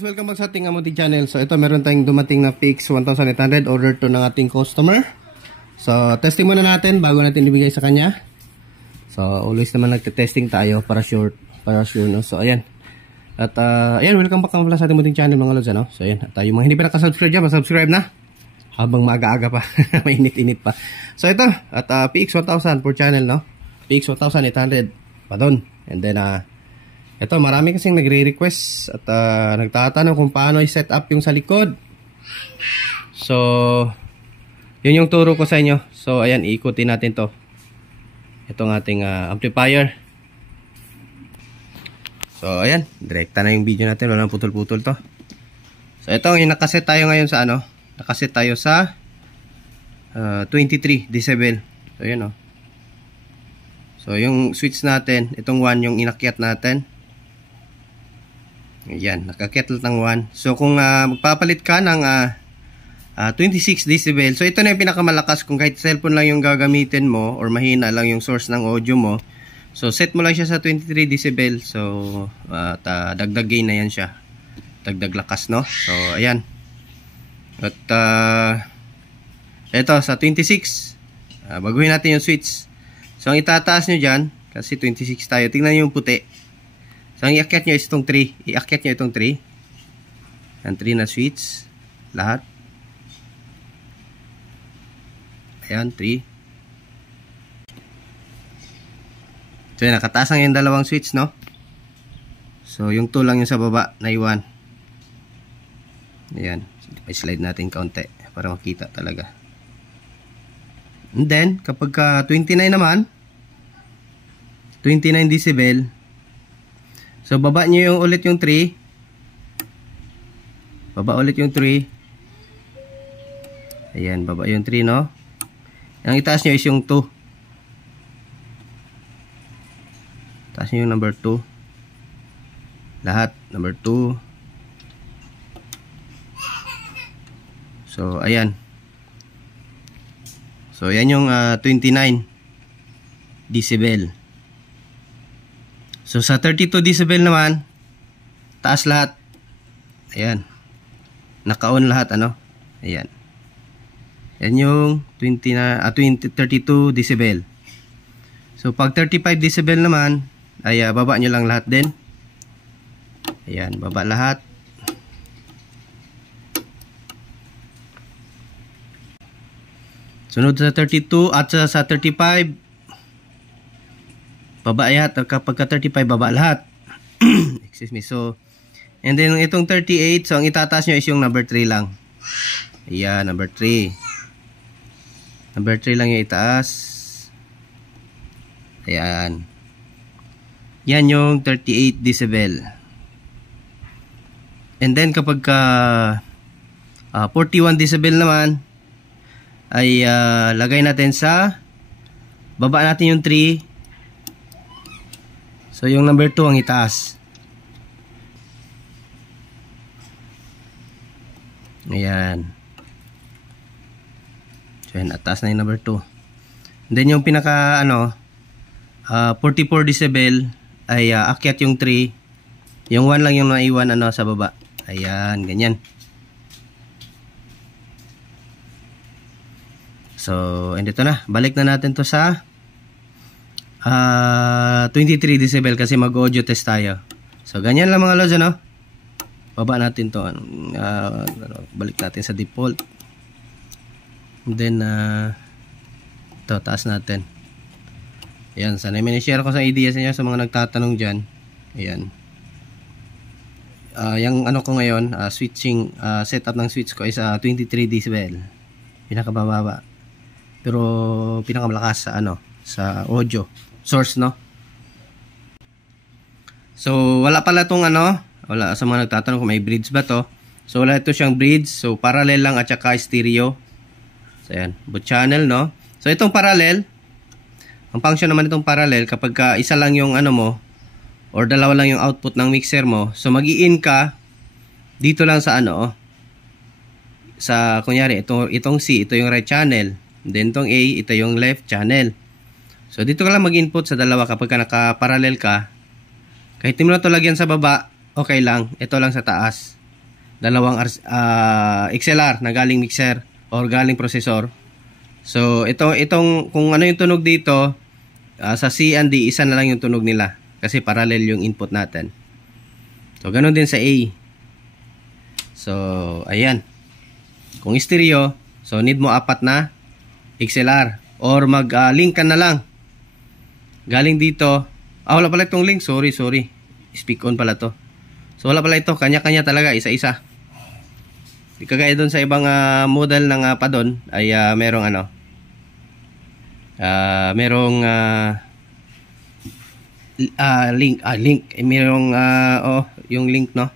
Welcome back sa ating Amuti channel. So ito, meron tayong dumating na PX 1800, order to ng ating customer. So testing muna natin bago natin ibigay sa kanya. So always naman nagte-testing tayo para sure no. So ayan. At ayan, welcome back sa ating Amuti channel mga lods, ano. So ayan, at yung mga hindi pa nakasubscribe dyan, subscribe na. Habang maaga-aga pa, mainit-init pa. So ito, at PX 1000 per channel, no. PX 1800 pa doon. And then ito, marami kasing nagre-request at nagtatanong kung paano i-set up yung sa likod. So, yun yung turo ko sa inyo. So, ayan, iikutin natin to. Itong ating amplifier. So, ayan, direkta na yung video natin. Walang putol-putol to. So, ito, yung nakaset tayo ngayon sa ano? Nakaset tayo sa 23 decibel. So, ayan, oh. So, yung switch natin, itong 1 yung inakyat natin. Ayan, nakakyat lang ng 1. So kung magpapalit ka ng 26 decibel, so ito na yung pinakamalakas. Kung kahit cellphone lang yung gagamitin mo or mahina lang yung source ng audio mo, so set mo lang siya sa 23 decibel. So dagdag gain na yan siya, dagdag lakas, no. So ayan. At ito sa 26, baguhin natin yung switch. So ang itataas nyo dyan, kasi 26 tayo, tingnan nyo yung puti. So, ang iakyat nyo is itong 3. Iakyat nyo itong 3. Ang 3 na switch. Lahat. Ayan, 3. So, yun, nakataas ang yung dalawang switch, no? So, yung 2 lang yung sa baba na iwan. Ayan. I-slide natin kaunti para makita talaga. And then, kapag 29 naman, 29 decibel, so baba nyo yung ulit yung 3. Baba ulit yung 3. Ayan, baba yung 3, no. Ang itaas nyo is yung 2. Taas nyo yung number 2. Lahat, number 2. So, ayan. So, ayan yung 29 decibel. So, sa 32 decibel naman, taas lahat. Ayan. Naka-on lahat, ano? Ayan. Yan yung 32 decibel. So, pag 35 decibel naman, ay baba nyo lang lahat din. Ayan, baba lahat. Sunod sa 32 at sa 35, baba lahat. Kapag ka 35, baba lahat. Excuse me. So, and then itong 38, so ang itataas nyo is yung number 3 lang. Ayan, number 3. Number 3 lang yung itaas. Ayan. Yan yung 38 decibel. And then kapag ka 41 decibel naman, ay lagay natin sa baba natin yung 3. So yung number 2 ang itaas. Ayan. So yan, ataas na yung number 2. And then yung pinaka 44 decibel ay akyat yung 3. Yung 1 lang yung naiwan sa baba. Ayan, ganyan. So, and ito na. Balik na natin to sa 23 decibel kasi mag-audio test tayo. So, ganyan lang mga lods, ano? Baba natin to. Balik natin sa default. And then, ito, taas natin. Ayan, sana may share ko sa idea sa inyo sa mga nagtatanong dyan. Ayan. Yung ko ngayon, switching, setup ng switch ko is 23 decibel. Pinakababa. Pero, pinakamalakas sa sa audio source, no. So wala pala tong wala sa mga nagtatanong kung may bridge ba to. So wala ito siyang bridge, so parallel lang at saka stereo. So ayan, both channel, no. So itong parallel, Ang function naman itong parallel, kapag isa lang yung ano mo, or dalawa lang yung output ng mixer mo, so mag-i-in ka dito lang sa ano, sa kunyari itong C, ito yung right channel, then itong A, ito yung left channel. So dito ka lang mag-input sa dalawa kapag naka-parallel ka. Kahit hindi mo na ito lagyan sa baba, okay lang. Ito lang sa taas. Dalawang XLR na galing mixer or galing processor. So itong kung ano yung tunog dito, sa C and D, isa na lang yung tunog nila. Kasi parallel yung input natin. So ganun din sa A. So ayan. Kung stereo, so need mo 4 na XLR. Or mag-link ka na lang. Galing dito. Wala pala itong link. Sorry. Speak on pala to. So wala pala ito. Kanya-kanya talaga. Isa-isa. Di kagaya doon sa ibang model ng padon ay merong ano. Merong link. Merong yung link, no.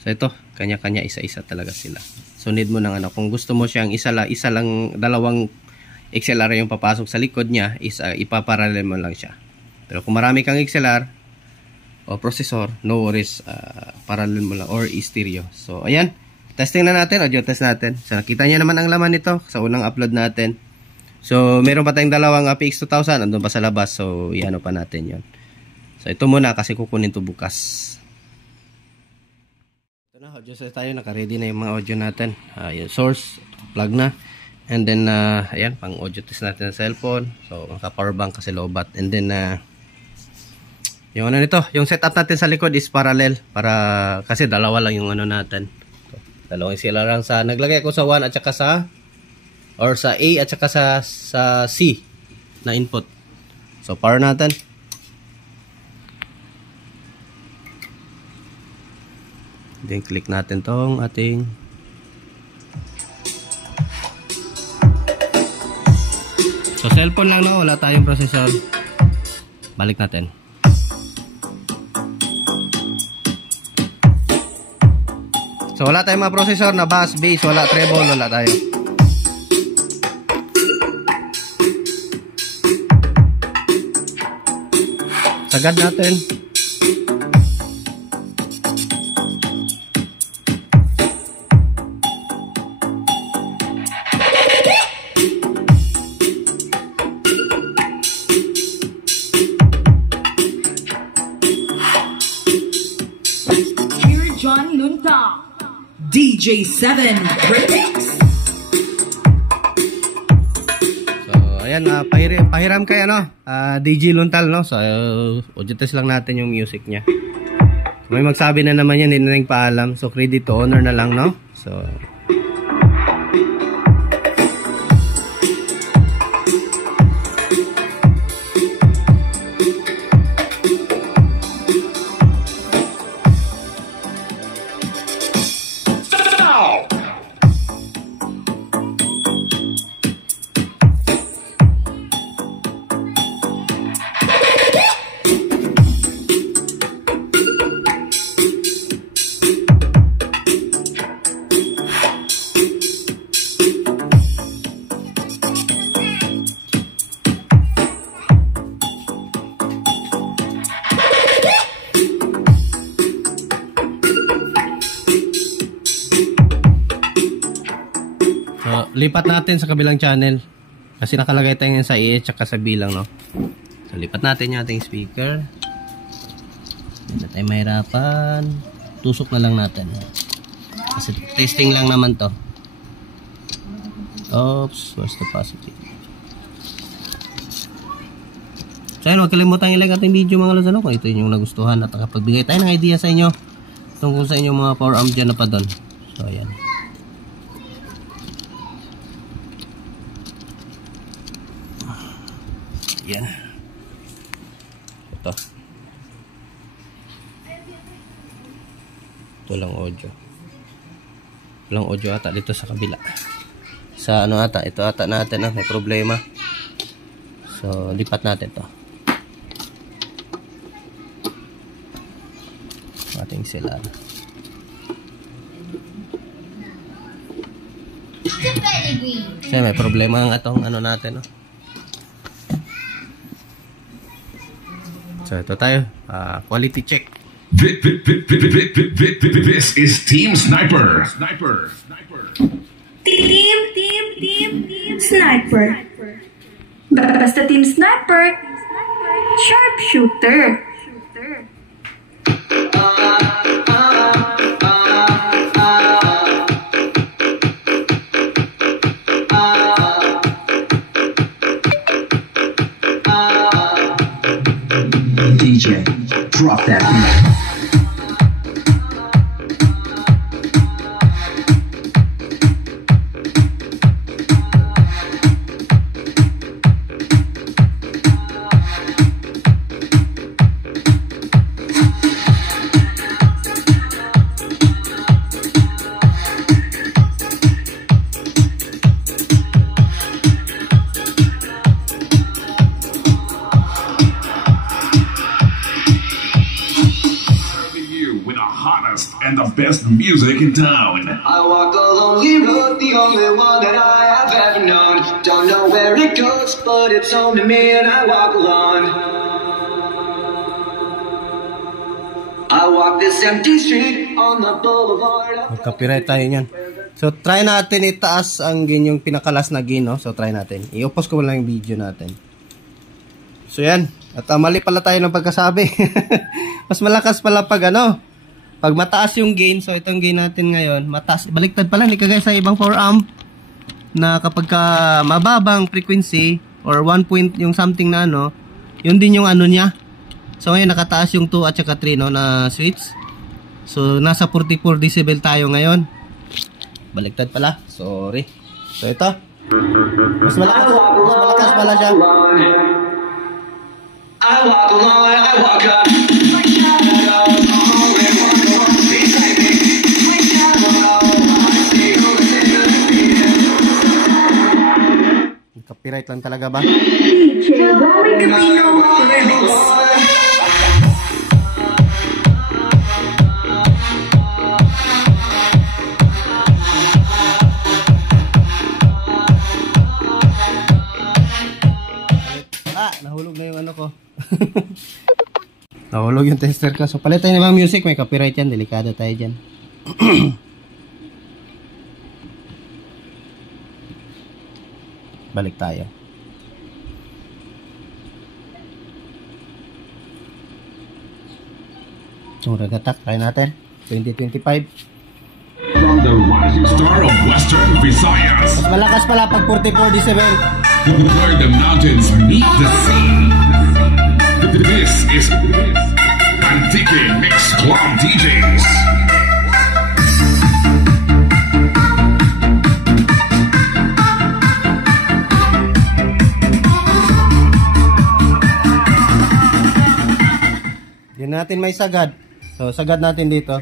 So ito. Kanya-kanya. Isa-isa talaga sila. So need mo ng ano. Kung gusto mo siyang isa lang dalawang XLR yung papasok sa likod niya, is ipaparallel mo lang siya. Pero kung marami kang XLR o processor, no worries, parallel mo lang or stereo. So ayan, testing na natin, audio test natin. So nakita niya naman ang laman nito sa unang upload natin. So meron pa tayong dalawang PX2000 andun pa sa labas. So iano pa natin yon. So ito muna kasi kukunin to bukas. Ito na, audio test tayo, naka-ready na yung mga audio natin. Yung source, plug na. And then, ayan, pang audio test natin sa cellphone. So, naka-power bank kasi low bat. And then, yung ano nito, yung setup natin sa likod is parallel. Para, kasi dalawa lang yung ano natin. So, dalawang sila lang sa, naglagay ko sa 1 at saka sa, or sa A at saka sa C na input. So, power natin. Then, click natin tong ating so cellphone lang, no? Wala tayong processor. Balik natin. So wala tayong mga processor na bass, bass, wala treble, wala tayo. Sagad natin. DJ7 Remix. So ayan, pahiram kay ano, DJ Luntal, no. So audio test lang natin yung music niya. So, may magsabi na naman yan, hindi na paalam. So credit to owner na lang, no. So lipat natin sa kabilang channel kasi nakalagay tayo sa A at sa B lang, no. So lipat natin yung ating speaker. Hindi na tayo mahirapan, tusok na lang natin kasi testing lang naman to. Oops, where's the positive? So ayun, huwag kalimutan i-like ating video mga lozano kung ito yung nagustuhan at nakapagbigay tayo ng idea sa inyo tungkol sa inyong mga power amp dyan na pa doon. So ayan. Yan. Ito. Ito lang audio. Walang audio ata dito sa kabila. Sa ano ata, ito ata natin may problema. So, lipat natin to. Ating sila. Kasi may problema ang atong ano natin, no. So ito tayo, quality check. This is Team Sniper. Team Sniper. Basta Team Sniper, sharpshooter. DJ, drop that beat. And the best music in town. I walk a lonely road, the only one that I have ever known. Don't know where it goes, but it's home to me and I walk alone. I walk this empty street on the boulevard. Mag-copyright tayo niyan. So try natin itaas ang gain, yung pinakalas na gain, no? So try natin. I-oppose ko lang yung video natin. So yan. At mali pala tayo ng pagkasabi. Mas malakas pala pag pag mataas yung gain, so itong gain natin ngayon, mataas, baliktad pala, hindi kagaya sa ibang power amp na kapag ka mababang frequency or 1 point yung something na yun din yung niya. So ngayon nakataas yung 2 at saka 3 na switch. So nasa 44 decibel tayo ngayon. Baliktad pala, sorry. So ito, mas malakas pala siya. I walk alone, I walk up. Copyright lang talaga ba? DJ Bobby Capino Remix. Nahulog na yung ko. Nahulog yung tester ko. So palit tayo ng music, may copyright yan, delikado tayo dyan. Balik tayo. So ragatak, try natin. 2025. From the rising star of Western Visayas, Mas malakas pala pag 44 decibel. where the mountains meet the sea. This is Antique Mix Club DJs. Di natin may sagad. So sagad natin dito.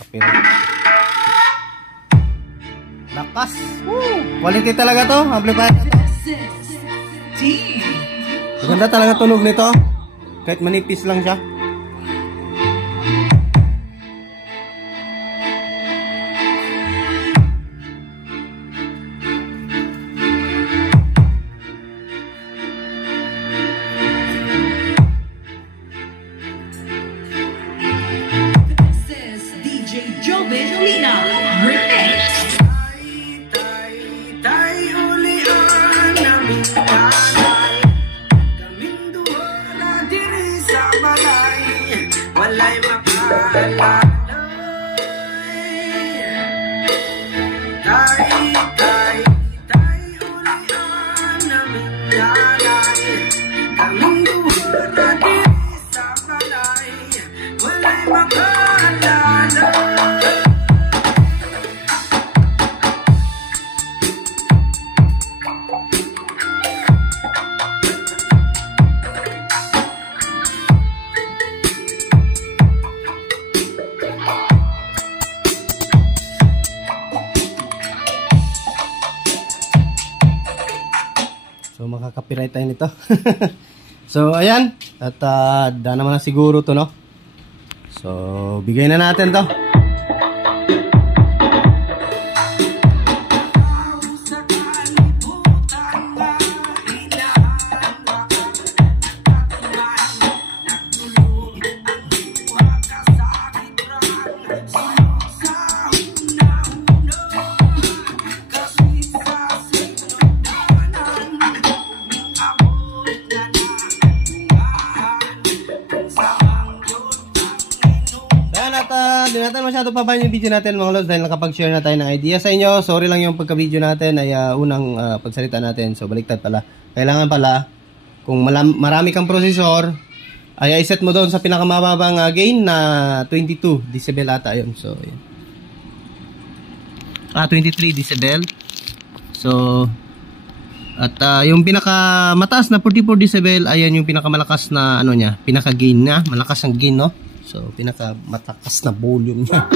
Copyright. Lakas. Woo! Quality talaga to. Amplifier na to. Maganda talaga tunog nito. Kahit manipis lang siya. So makaka-copyright tayo nito. So, ayan. At da naman na siguro to, no? So, bigay na natin to. Hindi natin masyado pabayan yung video natin mga lods dahil nakapag-share na tayo ng idea sa inyo. Sorry lang yung pagka-video natin ay unang pagsalita natin. So baliktad pala. Kailangan pala kung marami kang processor ay iset mo doon sa pinakamababang gain na 22 decibel ata yun. So yun. 23 decibel. So at yung pinakamataas na 44 decibel ayan yung pinakamalakas na ano niya, pinaka-gain na, malakas ang gain, no? So, pinakamatakas na volume niya.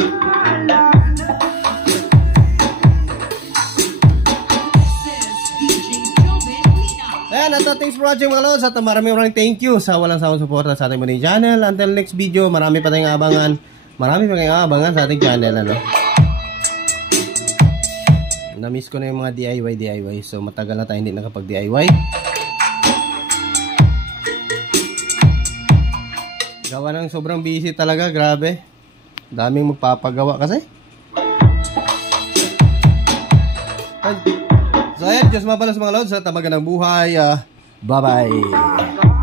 Ayan, thanks for watching mga lods. At maraming thank you sa walang sawang suporta sa ating muli channel. Until next video, marami pa tayong abangan. Marami pa tayong abangan sa ating channel, ano? Na-miss ko na yung mga DIY. So, matagal na tayo hindi nakapag-DIY. Gawa ng sobrang busy talaga, grabe. Daming magpapagawa kasi. So ayan, Diyos mabalas mga lods at magandang buhay. Bye bye.